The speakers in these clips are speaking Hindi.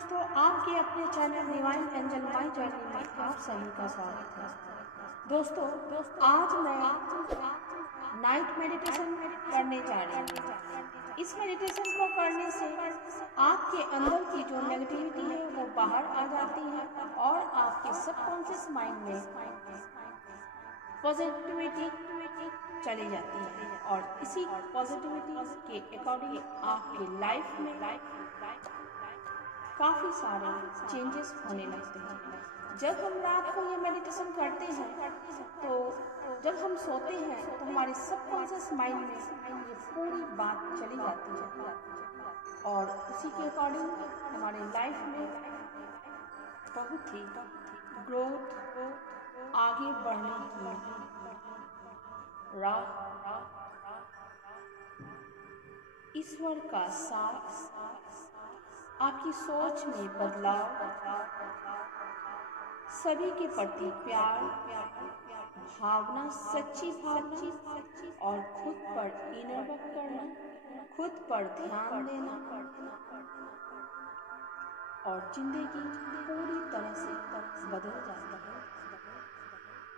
दोस्तों, आपके अपने channel divine angel my journey में आप सभी का स्वागत है। दोस्तों, आज मैं नाइट मेडिटेशन करने जा रही हूँ। इस मेडिटेशन को करने से आपके अंदर की जो नेगेटिविटी है वो बाहर आ जाती है और आपके सबकॉन्शियस माइंड में पॉजिटिविटी चली जाती है और इसी पॉजिटिविटी के अकॉर्डिंग आपकी लाइफ में काफ़ी सारे चेंजेस होने लगते हैं। जब हम रात को ये मेडिटेशन करते हैं तो जब हम सोते हैं तो हमारे सबकॉन्शियस माइंड में ये पूरी बात चली जाती है और उसी के अकॉर्डिंग हमारे लाइफ में बहुत ही ग्रोथ आगे बढ़ने की राह ईश्वर का साथ, आपकी सोच में बदलाव, सभी के प्रति प्यार भावना, सच्ची भावना और खुद पर इनर वर्क करना, खुद पर ध्यान देना और जिंदगी पूरी तरह से बदल जाती है।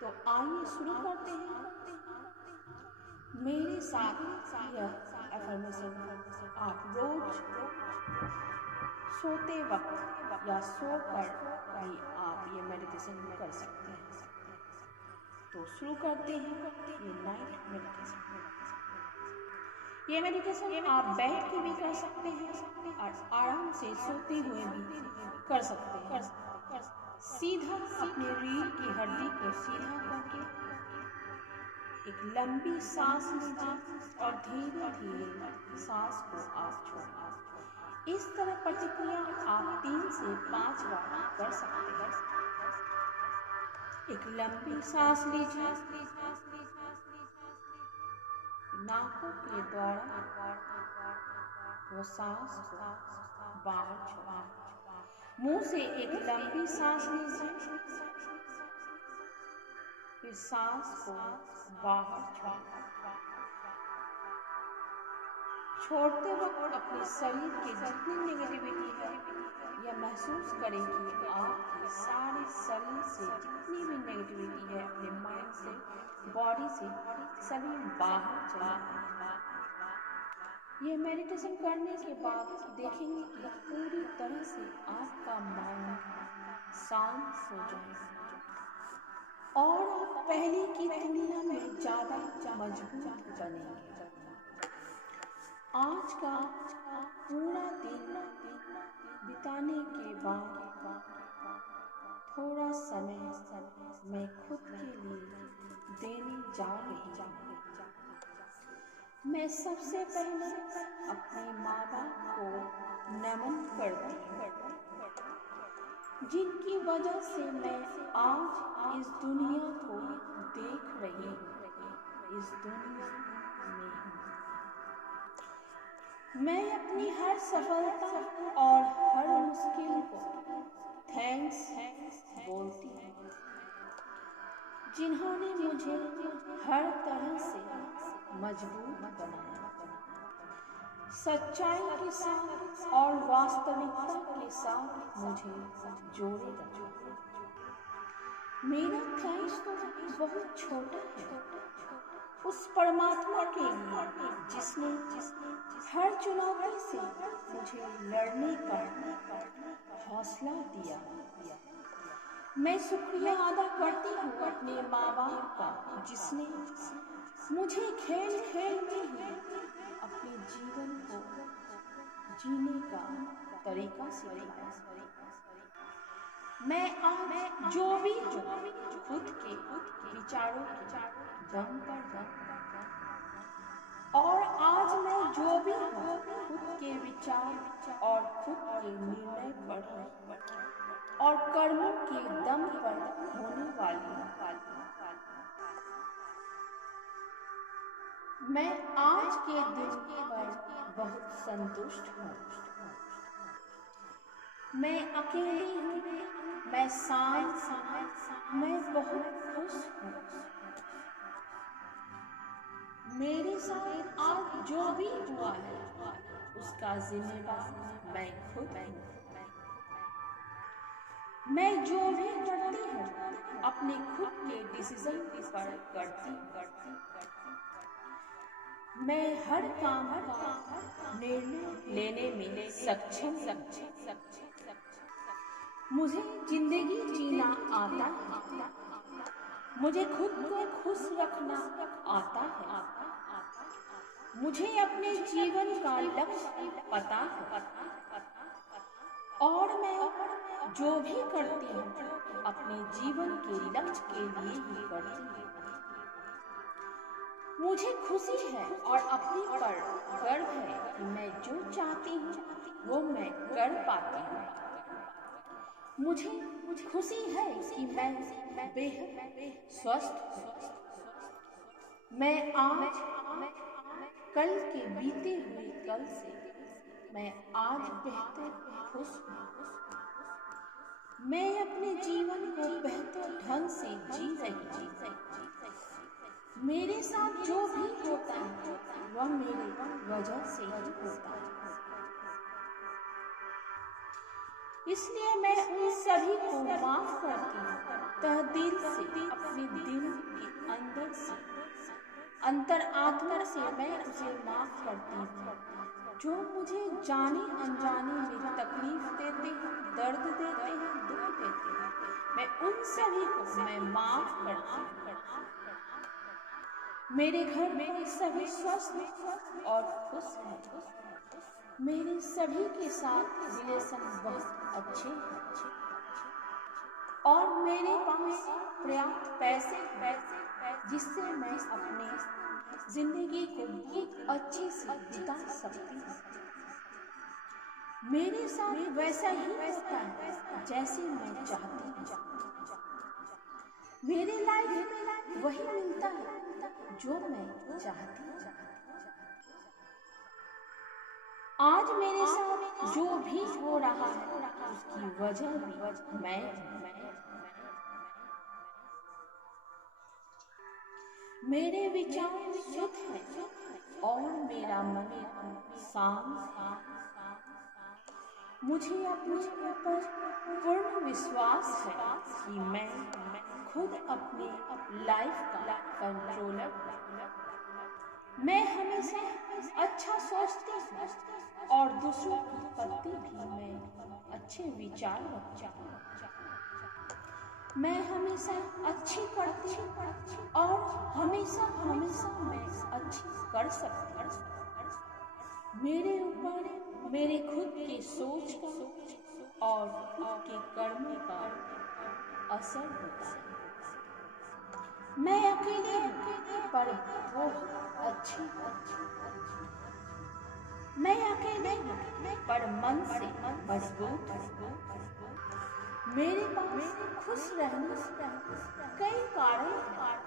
तो आइए शुरू करते हैं मेरे साथ यह अफर्मेशन आप रोज सोते वक्त या सोकर भी आप ये मेडिटेशन कर सकते हैं। तो शुरू करते हैं ये नाइट मेडिटेशन। ये मेडिटेशन आप बैठ के भी कर सकते हैं और आराम से सोते हुए भी कर सकते हैं। सीधा अपने रीढ़ की हड्डी को सीधा करके एक लंबी सांस लीजिए और धीरे धीरे सांस को आप छोड़िए। इस तरह प्रतिक्रिया आप 3 से 5 बार कर सकते हैं। एक लंबी सांस लीजिए, नाकों के द्वारा वो सांस को बाहर छोड़िए। मुंह से एक लंबी सांस लीजिए, फिर सांस को बाहर छोड़ते वक्त अपने शरीर के जितनी नेगेटिविटी है यह महसूस करें कि आपके सारे शरीर से जितनी भी नेगेटिविटी है अपने माइंड से, बॉडी से सभी बाहर चला जाए। ये मेडिटेशन करने के बाद देखेंगे कि पूरी तरह से आपका माइंड शांत हो जाएगा और आप पहले की तुलना में ज़्यादा मजबूत बनेंगे। आज का पूरा दिन बिताने के बाद थोड़ा समय मैं खुद के लिए देने जा रही हूँ। मैं सबसे पहले अपने माँ बाप को नमन करती हूँ, जिनकी वजह से मैं आज इस दुनिया को देख रही हूँ, इस दुनिया में हूँ। मैं अपनी हर सफलता और हर मुश्किल को थैंक्स बोलती हूँ, जिन्होंने मुझे हर तरह से मजबूत बनाया, सच्चाई के साथ और वास्तविकता के साथ मुझे जोड़े रखा। मेरा थैंक्स तो बहुत छोटा है उस परमात्मा के लिए जिसने हर चुनौती से मुझे लड़ने का हौसला दिया। मैं शुक्रिया अदा करती हूँ अपने माँ बाप का, जिसने मुझे खेल खेल में ही अपने जीवन को जीने का तरीका सिखाया। मैं आज जो भी हूँ खुद के विचारों के दम पर और आज मैं जो भी हूँ खुद के विचार और खुद के निर्णय पर और कर्मों के दम पर होने वाली हूँ। मैं आज के दिन पर बहुत संतुष्ट हूँ। मैं अकेली हूँ, मैं शांत हूँ, मैं बहुत खुश हूँ। मेरे साथ आज जो भी हुआ है उसका जिम्मेदार मैं खुद हूँ। मैं जो भी करती हूँ अपने खुद के डिसीजन पर करती हूँ। मैं हर काम का निर्णय लेने में सक्षम हूँ। मुझे जिंदगी जीना आता है। मुझे खुद को खुश रखना आता है। मुझे अपने जीवन का लक्ष्य पता है और मैं जो भी करती हूँ अपने जीवन के लक्ष्य के लिए ही करती हूँ। मुझे खुशी है और अपने पर गर्व है कि मैं जो चाहती हूँ वो मैं कर पाती हूँ। मुझे खुशी है कि मैं बेहद स्वस्थ हूँ। मैं आज कल के बीते हुए कल से मैं आज बेहतर खुश हूँ। मैं अपने जीवन को बेहतर ढंग से जी रही हूँ। मेरे साथ जो भी होता है वह मेरे वजह से ही होता है। इसलिए मैं उन सभी को माफ करती हूँ तह दिल से, अपने दिल के अंदर से, अंतरात्मा से मैं उसे माफ करती हूँ जो मुझे जाने अनजाने में तकलीफ देते हैं, दर्द देते हैं, दुख देते हैं। मैं उन सभी को मैं माफ करती हूँ। मेरे घर में सभी स्वस्थ और खुश हैं। मेरे सभी के साथ रिलेशन बहुत अच्छे हैं और मेरे पास पर्याप्त पैसे हैं जिससे मैं अपनी जिंदगी को बहुत अच्छे से बिता सकती हूँ। मेरे साथ वैसा ही होता है जैसे मैं चाहती हूँ। मेरे लाइफ में वही मिलता है जो मैं चाहती हूँ। आज मेरे साथ जो भी हो रहा है उसकी वजह भी मैं मेरे विचार शुद्ध हैं और मेरा मन शांत है। मुझे अपने ऊपर पूर्ण विश्वास है कि मैं खुद अपने लाइफ का कंट्रोलर हूँ। मैं हमेशा अच्छा सोचती हूँ और दूसरों के प्रति भी मैं अच्छे विचार रखती हूँ। मैं हमेशा अच्छी करती हूँ और हमेशा मैं अच्छी कर सकती हूँ। मेरे ऊपर मेरे खुद के सोच का और खुद के कर्मों का असर होता है। मैं अकेले पर बहुत अच्छी मैं अकेले पर मन से मजबूत हूँ। मेरे पास खुश रहने कई कारण हैं।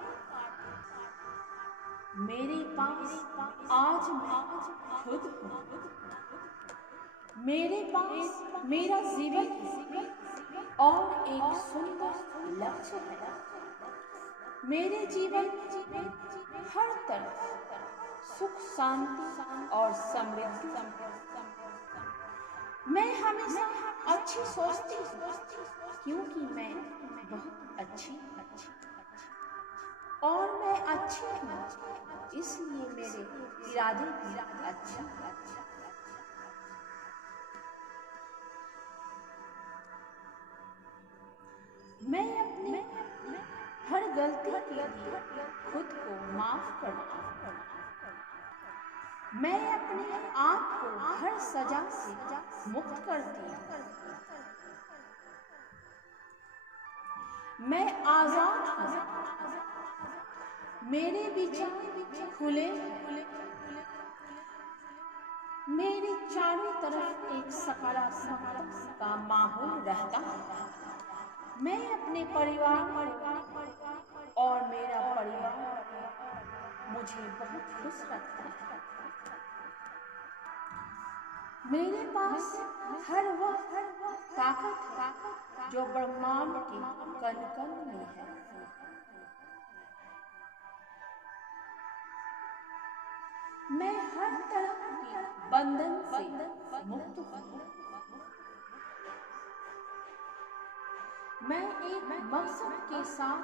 मेरे पास आज मैं खुद हूँ। मेरे पास मेरा जीवन है और एक सुंदर लक्ष्य है। मेरे जीवन में हर तरफ सुख, शांति और समृद्धि। मैं हमेशा अच्छी सोचती हूँ क्योंकि मैं बहुत अच्छी और मैं अच्छी हूँ, इसलिए मेरे इरादे भी अच्छे हैं। मैं अपनी हर गलती के लिए खुद को माफ करती हूँ। मैं अपने आप को हर सजा से मुक्त करती हूँ। मैं आजाद हूँ। मेरे विचार खुले हैं। मेरे चारों तरफ एक सकारात्मक का माहौल रहता है। मैं अपने परिवार और मेरा परिवार मुझे बहुत खुश रखता है। मेरे पास हर वह ताकत है जो ब्रह्मांड के कण-कण में है। मैं हर तरह के बंधन से मुक्त हूँ। मैं एक मकसद के साथ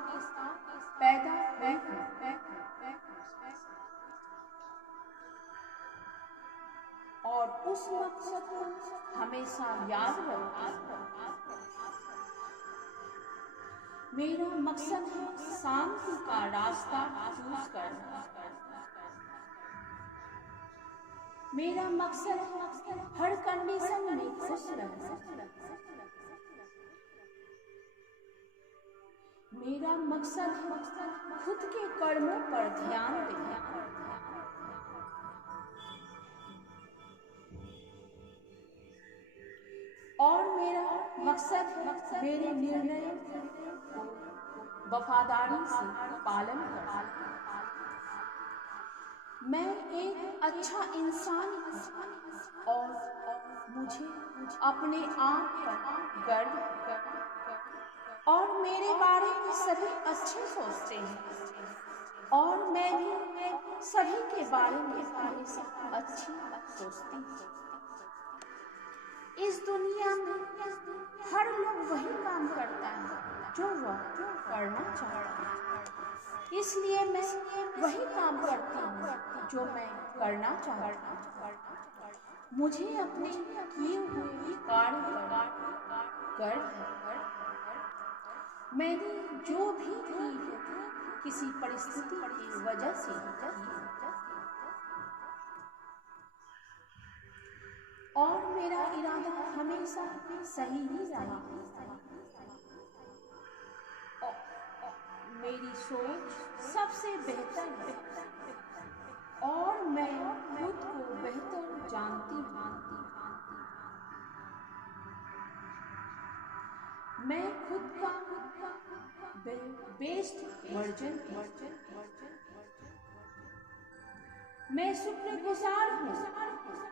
पैदा हुई हूँ और उस मकसद को हमेशा याद रखती हूँ। मेरा मकसद है शांति का रास्ता चूज करना। मेरा मकसद है हर कंडीशन में खुश रहना। मेरा मकसद है खुद के कर्मों पर ध्यान देना। और मेरा मकसद है मेरे निर्णयों को वफादारी से पालन करना। मैं एक अच्छा इंसान हूँ और मुझे अपने आप पर गर्व है और मेरे बारे में सभी अच्छे सोचते हैं और मैं भी सभी के बारे में हमेशा अच्छी सोचती हूँ। इस दुनिया में हर लोग वही काम करता है जो वह करना चाहता है, इसलिए मैं वही काम करती हूँ जो मैं करना चाहती हूँ। मुझे अपने किए हुए कार्य पर गर्व है। मैंने जो भी की किसी परिस्थिति की वजह से और मेरा इरादा हमेशा सही ही रहा। मेरी सोच सबसे बेहतर है और मैं खुद को बेहतर जानती हूँ। मैं खुद का बेस्ट वर्जन मैं शुक्रगुजार हूँ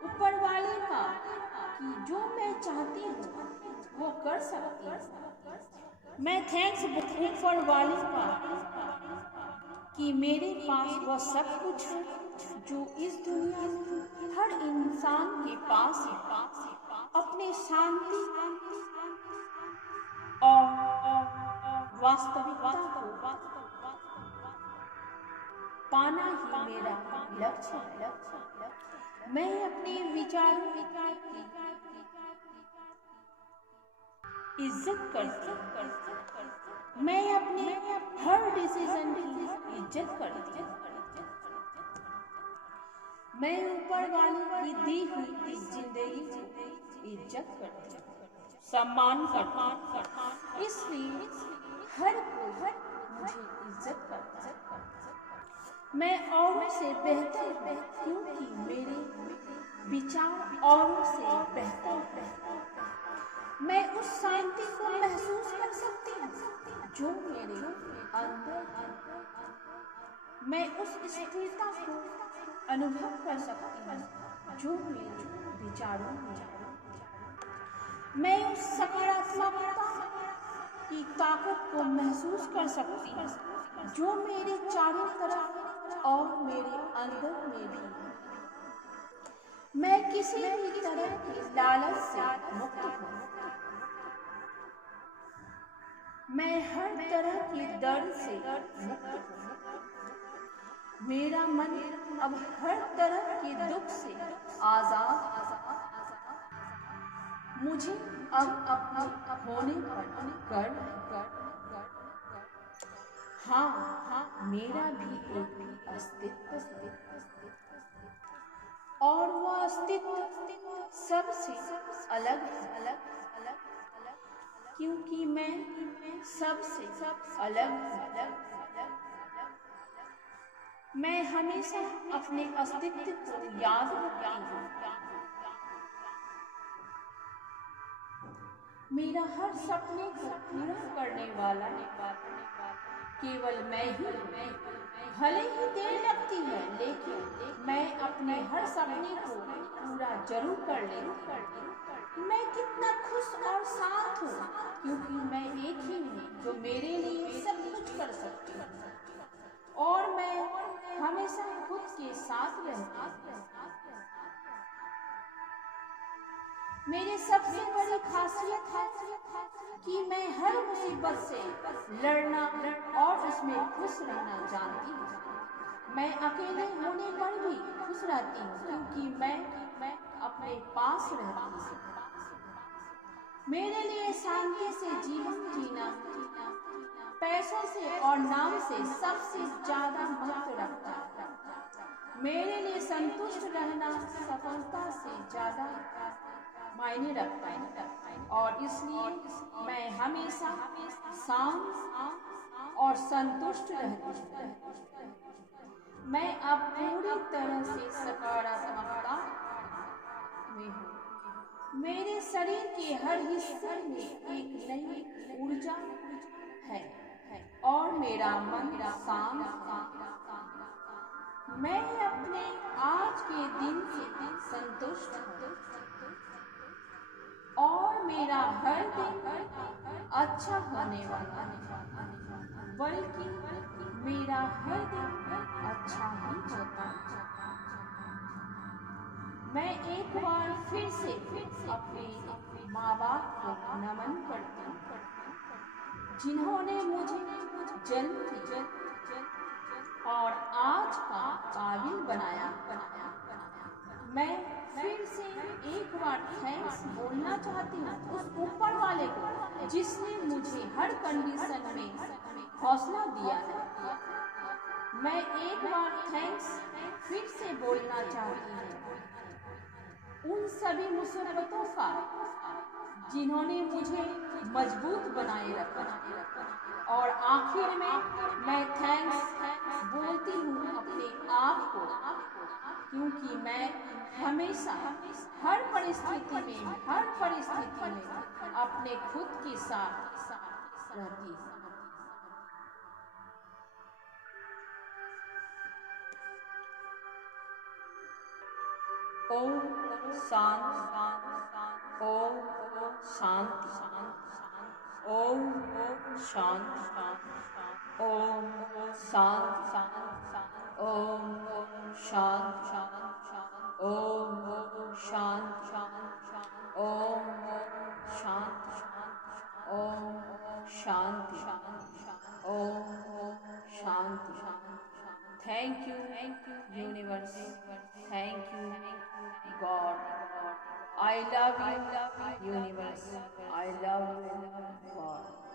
ऊपर वाले का कि जो मैं चाहती हूँ वो कर सकती हूँ। मैं थैंक्स ऊपर वाले का कि मेरे पास वह सब कुछ है जो इस दुनिया में हर इंसान के पास है। अपने शांति और वास्तविकता को पाना ही मेरा लक्ष्य है। मैं अपने विचारों की इज्जत करती हूँ। मैं अपने हर डिसीजन की इज्जत करती हूँ। मैं ऊपर वाले की दी हुई इस जिंदगी की इज्जत करती हूँ, सम्मान करती हूँ। इसलिए हर कोई मुझे इज्जत करता है। मैं औरों से बेहतर हूँ क्योंकि मेरे विचार औरों से बेहतर है। मैं उस शांति को महसूस कर सकती हूँ जो मेरे अंदर है। मैं उस स्थिरता को अनुभव कर सकती हूँ जो मेरे विचारों में है। मैं उस सकारात्मकता की ताकत को महसूस कर सकती हूँ जो मेरे चारों तरफ और मेरे अंदर में भी है। मैं किसी भी तरह के लालच से मुक्त हूँ। मैं हर तरह के दर्द से मुक्त हूँ। मेरा मन अब हर तरह के दुख से आजाद है। मुझे अब अपने होने पर गर्व है। हाँ, मेरा भी एक अस्तित्व है और वह अस्तित्व सबसे अलग है क्योंकि मैं सबसे अलग हूँ। मैं हमेशा अपने अस्तित्व को याद रखती हूँ। मेरा हर सपने को पूरा करने वाला केवल मैं ही हूँ। भले ही देर लगती है लेकिन मैं अपने हर सपने को पूरा जरूर कर लेती। मैं कितना खुश और शांत हूँ क्योंकि मैं एक ही हूँ जो मेरे लिए सब कुछ कर सकती हूँ और मैं हमेशा खुद के साथ रहती हूँ। मेरी सबसे बड़ी खासियत है कि मैं हर मुसीबत मुसीबत से लड़ना और उसमें खुश रहना जानती हूँ। मैं अकेले होने पर भी खुश रहती हूँ क्योंकि मैं अपने पास रहती हूँ। मेरे लिए शांति से जीवन जीना पैसों से और नाम से सबसे ज्यादा महत्व रखता है। मेरे लिए संतुष्ट रहना सफलता से ज्यादा मायने रखता है और इसलिए मैं हमेशा शांत और संतुष्ट रहती हूँ। मैं अब पूरी तरह से सकारात्मकता में हूँ। मेरे शरीर के हर हिस्से में एक नई ऊर्जा है और मेरा मन शांत है। मैं अपने आज के दिन से संतुष्ट हूँ और मेरा हर दिन अच्छा होने वाला है, बल्कि मेरा हर दिन अच्छा ही होता है। मैं एक बार फिर से अपने माँ बाप को नमन करती हूँ जिन्होंने मुझे जन्म दिया और आज का काबिल बनाया। मैं फिर से एक बार थैंक्स बोलना चाहती हूँ उस ऊपर वाले को जिसने मुझे हर कंडीशन में हौसला दिया है। मैं एक बार थैंक्स फिर से बोलना चाहती हूँ उन सभी मुसीबतों का जिन्होंने मुझे मजबूत बनाए रखा। और आखिर में मैं थैंक्स बोलती हूँ अपने आप को क्योंकि मैं हमेशा हर परिस्थिति में अपने खुद के साथ रहती हूँ। ओम शांति, ओम शांति, ओम शांति, ओम शांति, ओम शांति, ओम शांति, ओम शांति, ओम शांति, ओम शांति। Thank you universe, thank you God, I love you universe, I love you God।